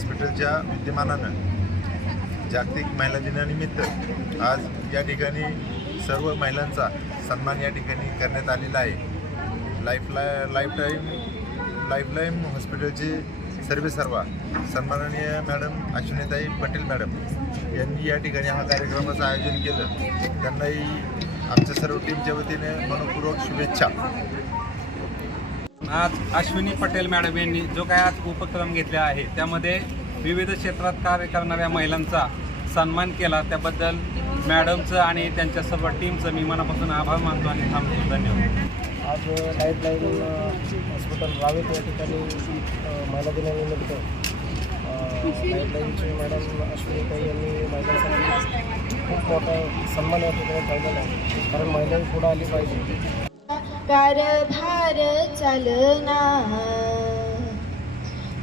हॉस्पिटलच्या विद्यमानानं जागतिक महिला दिनानिमित्त आज या ठिकाणी सर्व महिलांचा सन्मान या ठिकाणी करण्यात आलेला आहे। लाईफलाईन हॉस्पिटलचे सर्वेसर्वा सन्माननीय मॅडम अश्विनीताई पटेल मॅडम यांनी या ठिकाणी हा कार्यक्रमाचं आयोजन केलं। त्यांनाही आमच्या सर्व टीमच्या वतीने मनपूर्वक शुभेच्छा। आज अश्विनी पटेल मॅडम यांनी जो काय आज उपक्रम घेतला आहे त्यामध्ये विविध क्षेत्रात कार्य करणाऱ्या महिलांचा सन्मान केला, त्याबद्दल मॅडमचं आणि त्यांच्या सर्व टीमचं मी मनापासून आभार मानतो आणि थांबतो। धन्यवाद। आज लाईफलाईन हॉस्पिटल रावेत या ठिकाणी महिला दिनानिमित्त लाईफलाईनचे मॅडम अश्विनीताई यांनी महिलांसाठी खूप मोठा सन्मान या ठिकाणी ठेवलेला आहे, कारण महिलांनी पुढे आली पाहिजे। कारभार चालना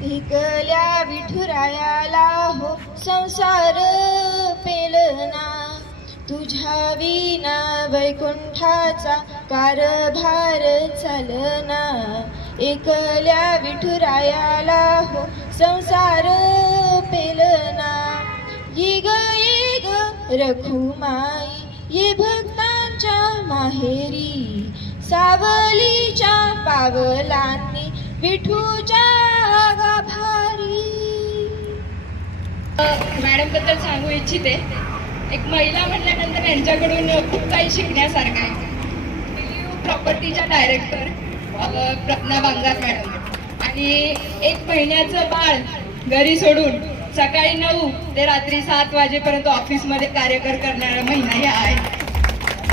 इकल्या विठुरायाला हो संसार पेलना, तुझ्या विना वैकुंठाचा कारभार चालना, एकल्या विठुरायाला हो संसार पेलना। ये ग रखुमाई ये भक्तांच्या माहेरी, सावलीच्या पावलांनी विठूच्या गाभारी। मॅडम बद्दल सांगू इच्छिते, एक महिला म्हटल्यानंतर यांच्याकडून खूप काही शिकण्यासारखं आहे। प्रॉपर्टीच्या डायरेक्टर प्रज्ञा बांगार मॅडम आणि 1 महिन्याचं बाळ घरी सोडून सकाळी 9 ते रात्री 7 वाजेपर्यंत ऑफिसमध्ये कार्यकर करणाऱ्या महिला ह्या आहेत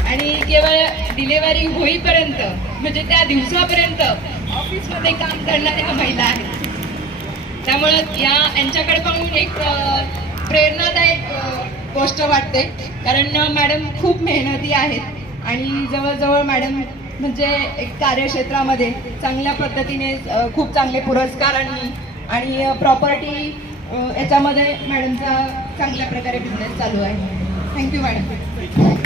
आणि केवळ डिलेवरी होईपर्यंत म्हणजे त्या दिवसापर्यंत ऑफिसमध्ये काम करणाऱ्या महिला आहेत। त्यामुळं यांच्याकडे पाहून एक प्रेरणादायक गोष्ट वाटते, कारण मॅडम खूप मेहनती आहेत आणि जवळजवळ मॅडम म्हणजे एक कार्यक्षेत्रामध्ये चांगल्या पद्धतीने खूप चांगले पुरस्कार आणि प्रॉपर्टी याच्यामध्ये मॅडमचा चांगल्या प्रकारे बिझनेस चालू आहे। Thank you madam.